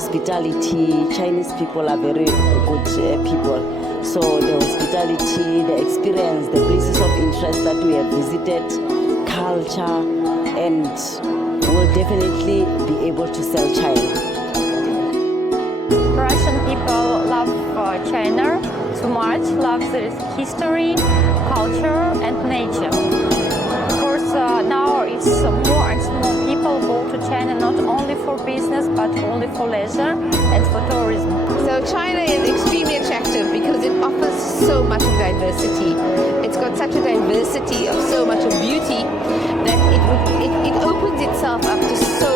hospitality. Chinese people are very good people. So the hospitality, the experience, the places of interest that we have visited, culture, and we'll definitely be able to sell China. Russian people love China too much, love its history, culture, and nature. Of course, now it's more and more people go to China not only for business but only for leisure and for tourism. So China is extremely attractive because it offers so much of diversity. It's got such a diversity of so much of beauty that it opens itself up to so